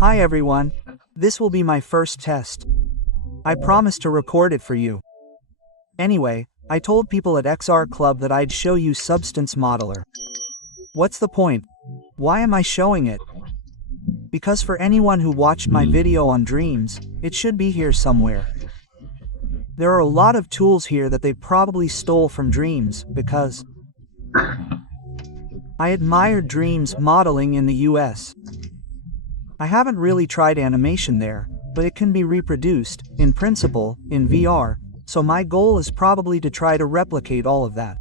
Hi everyone. This will be my first test. I promised to record it for you. Anyway, I told people at XR Club that I'd show you Substance Modeler. What's the point? Why am I showing it? Because for anyone who watched my video on dreams, it should be here somewhere. There are a lot of tools here that they probably stole from dreams, because I admired dreams modeling in the US. I haven't really tried animation there, but it can be reproduced, in principle, in VR, so my goal is probably to try to replicate all of that.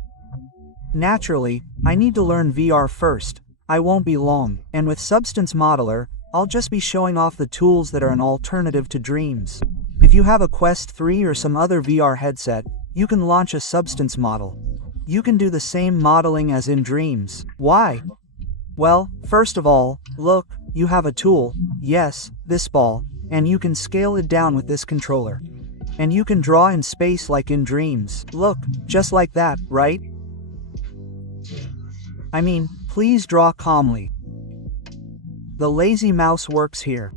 Naturally, I need to learn VR first. I won't be long, and with Substance Modeler, I'll just be showing off the tools that are an alternative to dreams. If you have a Quest 3 or some other VR headset, you can launch a Substance model. You can do the same modeling as in dreams. Why? Well, first of all, look, you have a tool, yes, this ball, and you can scale it down with this controller. And you can draw in space like in dreams. Look, just like that, right? I mean, please draw calmly. The lazy mouse works here.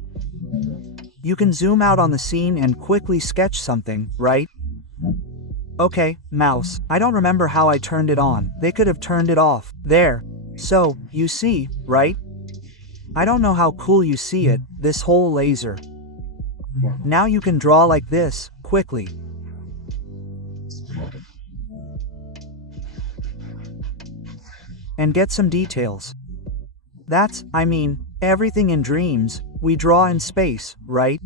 You can zoom out on the scene and quickly sketch something, right? Okay, mouse, I don't remember how I turned it on. They could have turned it off. There. So, you see, right? I don't know how cool you see it, this whole laser. Now you can draw like this, quickly. And get some details. That's, I mean, everything in dreams, we draw in space, right?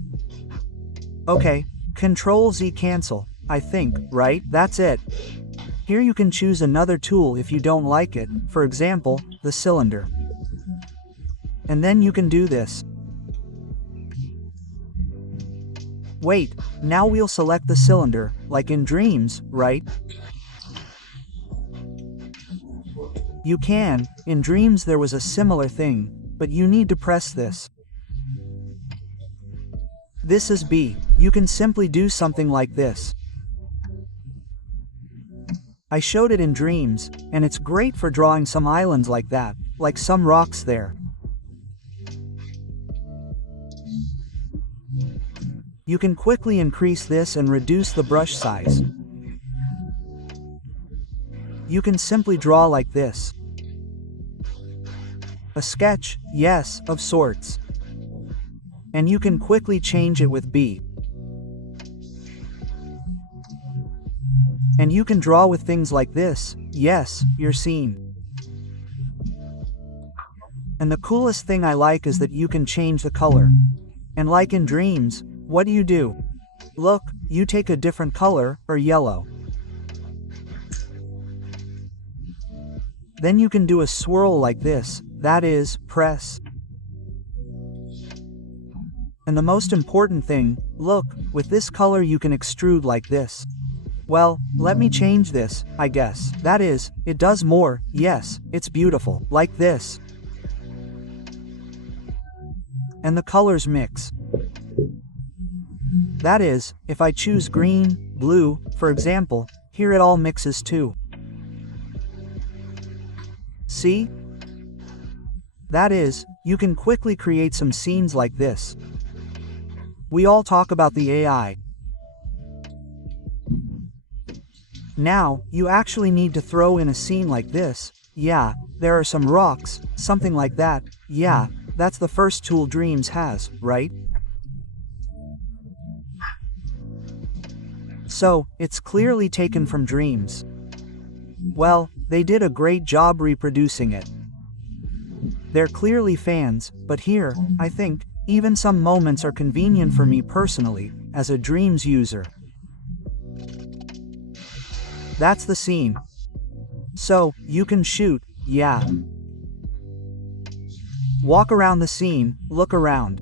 Okay, Control-Z cancel, I think, right? That's it. Here you can choose another tool if you don't like it, for example, the cylinder. And then you can do this. Wait, now we'll select the cylinder, like in dreams, right? You can, in dreams there was a similar thing, but you need to press this. This is B. You can simply do something like this. I showed it in dreams, and it's great for drawing some islands like that, like some rocks there. You can quickly increase this and reduce the brush size. You can simply draw like this. A sketch, yes, of sorts. And you can quickly change it with B. And you can draw with things like this, yes, your scene. And the coolest thing I like is that you can change the color. And like in dreams, what do? Look, you take a different color, or yellow. Then you can do a swirl like this, that is, press. And the most important thing, look, with this color you can extrude like this. Well, let me change this, I guess. That is, it does more, yes, it's beautiful, like this. And the colors mix. That is, if I choose green, blue, for example, here it all mixes too. See? That is, you can quickly create some scenes like this. We all talk about the AI. Now, you actually need to throw in a scene like this. Yeah, there are some rocks, something like that. Yeah, that's the first tool Dreams has, right? So, it's clearly taken from Dreams. Well, they did a great job reproducing it. They're clearly fans, but here, I think, even some moments are convenient for me personally, as a Dreams user. That's the scene. So, you can shoot, yeah. Walk around the scene, look around.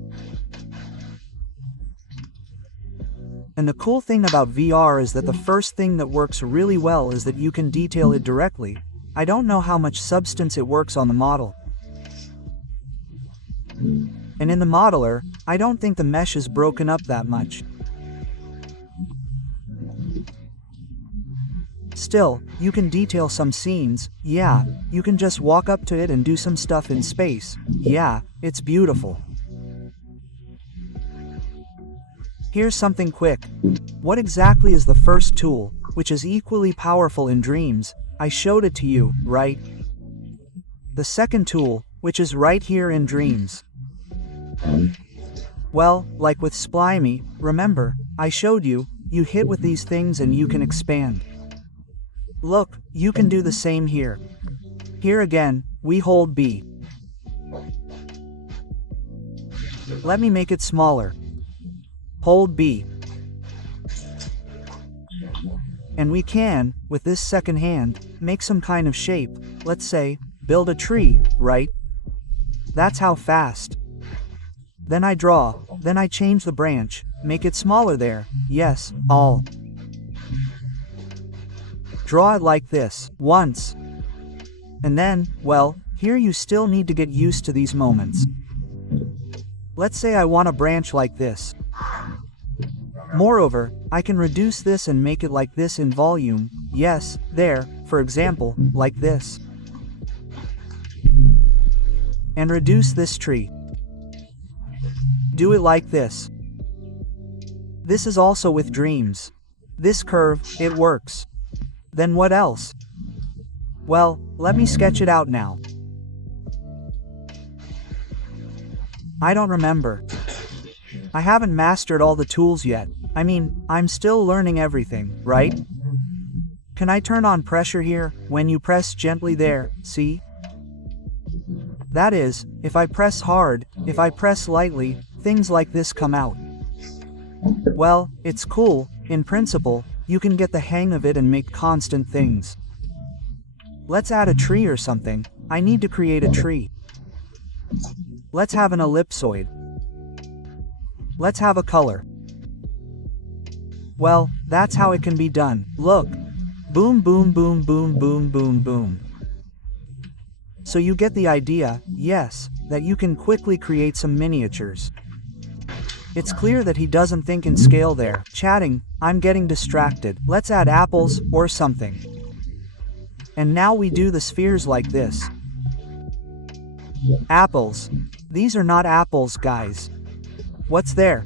And the cool thing about VR is that the first thing that works really well is that you can detail it directly. I don't know how much substance it works on the model. And in the modeler, I don't think the mesh is broken up that much. Still, you can detail some scenes, yeah, you can just walk up to it and do some stuff in space, yeah, it's beautiful. Here's something quick. What exactly is the first tool, which is equally powerful in dreams? I showed it to you, right? The second tool, which is right here in dreams. Well, like with Spline, remember, I showed you, you hit with these things and you can expand. Look, you can do the same here. Here again, we hold B. Let me make it smaller. Hold B. And we can, with this second hand, make some kind of shape, let's say, build a tree, right? That's how fast. Then I draw, then I change the branch, make it smaller there, yes, all. Draw it like this, once. And then, well, here you still need to get used to these moments. Let's say I want a branch like this. Moreover, I can reduce this and make it like this in volume, yes, there, for example, like this. And reduce this tree. Do it like this. This is also with dreams. This curve, it works. Then what else? Well, let me sketch it out now. I don't remember. I haven't mastered all the tools yet. I mean, I'm still learning everything, right? Can I turn on pressure here, when you press gently there, see? That is, if I press hard, if I press lightly, things like this come out. Well, it's cool, in principle, you can get the hang of it and make constant things. Let's add a tree or something. I need to create a tree. Let's have an ellipsoid. Let's have a color. Well, that's how it can be done. Look. Boom, boom, boom, boom, boom, boom, boom. So you get the idea, yes, that you can quickly create some miniatures. It's clear that he doesn't think in scale there. Chatting, I'm getting distracted. Let's add apples, or something. And now we do the spheres like this. Apples. These are not apples, guys. What's there?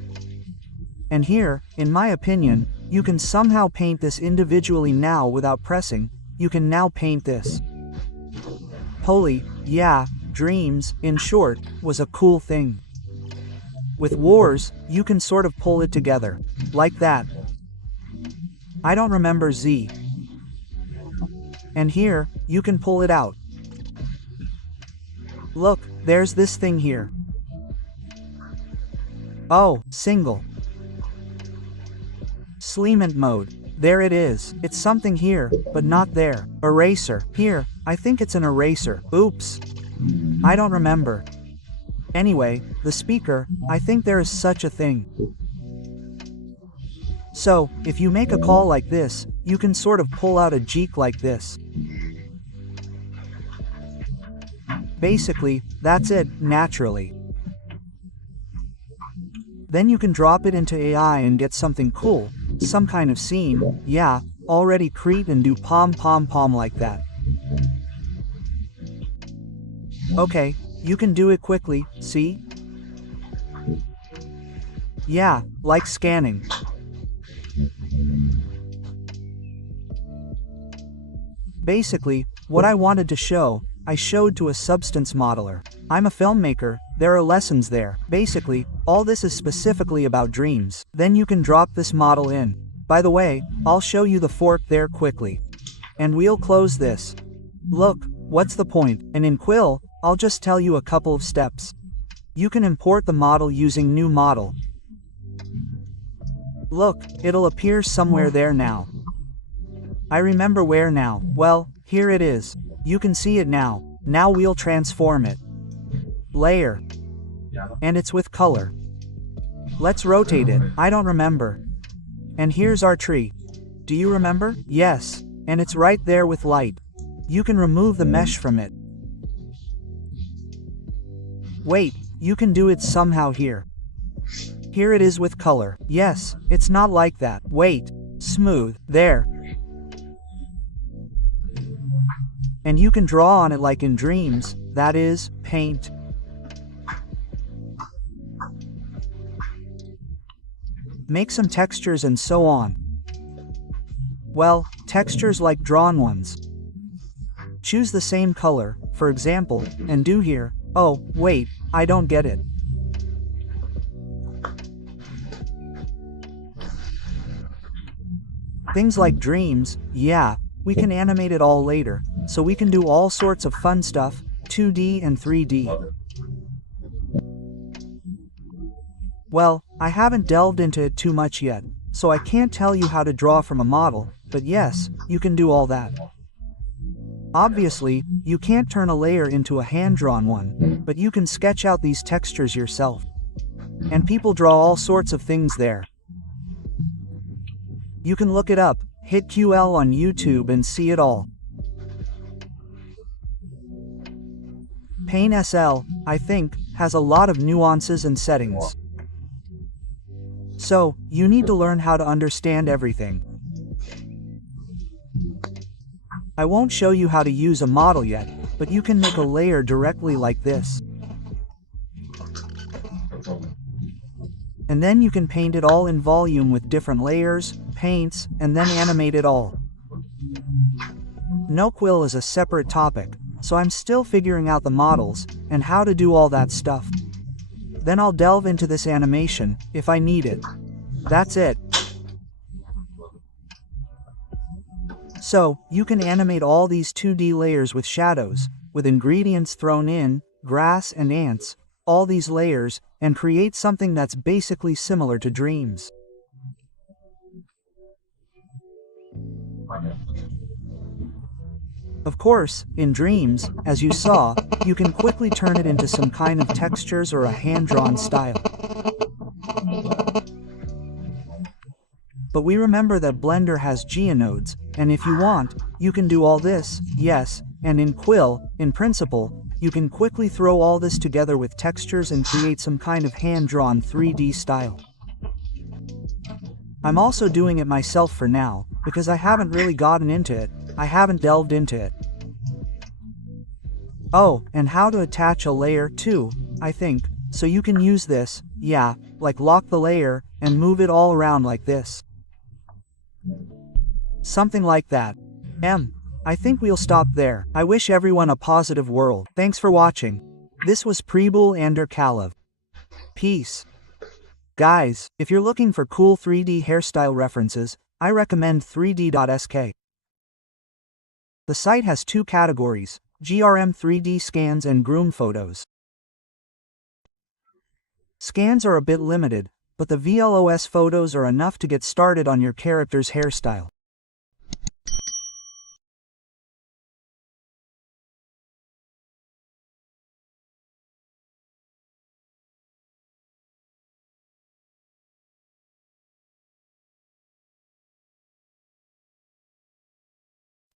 And here, in my opinion, you can somehow paint this individually now without pressing. You can now paint this. Holy, yeah, dreams, in short, was a cool thing. With wars, you can sort of pull it together. Like that. I don't remember Z. And here, you can pull it out. Look, there's this thing here. Oh, single. Slement mode. There it is. It's something here, but not there. Eraser. Here, I think it's an eraser. Oops. I don't remember. Anyway, the speaker, I think there is such a thing. So, if you make a call like this, you can sort of pull out a jeek like this. Basically, that's it, naturally. Then you can drop it into AI and get something cool, some kind of scene, yeah, already create and do pom pom pom like that. Okay, you can do it quickly, see? Yeah, like scanning. Basically, what I wanted to show, I showed to a substance modeler. I'm a filmmaker, there are lessons there. Basically, all this is specifically about dreams. Then you can drop this model in. By the way, I'll show you the fork there quickly. And we'll close this. Look, what's the point? And in Quill, I'll just tell you a couple of steps. You can import the model using new model. Look, it'll appear somewhere there now. I remember where now. Well, here it is. You can see it now. Now we'll transform it. Layer. And it's with color. Let's rotate it. I don't remember. And here's our tree. Do you remember? Yes. And it's right there with light. You can remove the mesh from it. Wait, you can do it somehow here. Here it is with color. Yes, it's not like that. Wait. Smooth. There. And you can draw on it like in dreams, that is, paint. Make some textures and so on. Well, textures like drawn ones. Choose the same color, for example, and do here. Oh, wait, I don't get it. Things like dreams, yeah, we can animate it all later, so we can do all sorts of fun stuff, 2D and 3D. Well, I haven't delved into it too much yet, so I can't tell you how to draw from a model, but yes, you can do all that. Obviously, you can't turn a layer into a hand-drawn one, but you can sketch out these textures yourself. And people draw all sorts of things there. You can look it up, hit QL on YouTube and see it all. Paint SL, I think, has a lot of nuances and settings. So, you need to learn how to understand everything. I won't show you how to use a model yet, but you can make a layer directly like this. And then you can paint it all in volume with different layers, paints, and then animate it all. No, Quill is a separate topic, so I'm still figuring out the models, and how to do all that stuff. Then I'll delve into this animation, if I need it. That's it. So, you can animate all these 2D layers with shadows, with ingredients thrown in, grass and ants, all these layers, and create something that's basically similar to dreams. Of course, in dreams, as you saw, you can quickly turn it into some kind of textures or a hand-drawn style. But we remember that Blender has geonodes, and if you want, you can do all this, yes, and in Quill, in principle, you can quickly throw all this together with textures and create some kind of hand-drawn 3D style. I'm also doing it myself for now, because I haven't really gotten into it, I haven't delved into it. Oh, and how to attach a layer too, I think, so you can use this, yeah, like lock the layer, and move it all around like this. Something like that. I think we'll stop there. I wish everyone a positive world. Thanks for watching. This was Prebool Ander Kalev. Peace. Guys, if you're looking for cool 3D hairstyle references, I recommend 3D.sk. The site has two categories, GRM 3D scans and groom photos. Scans are a bit limited, but the VLOS photos are enough to get started on your character's hairstyle.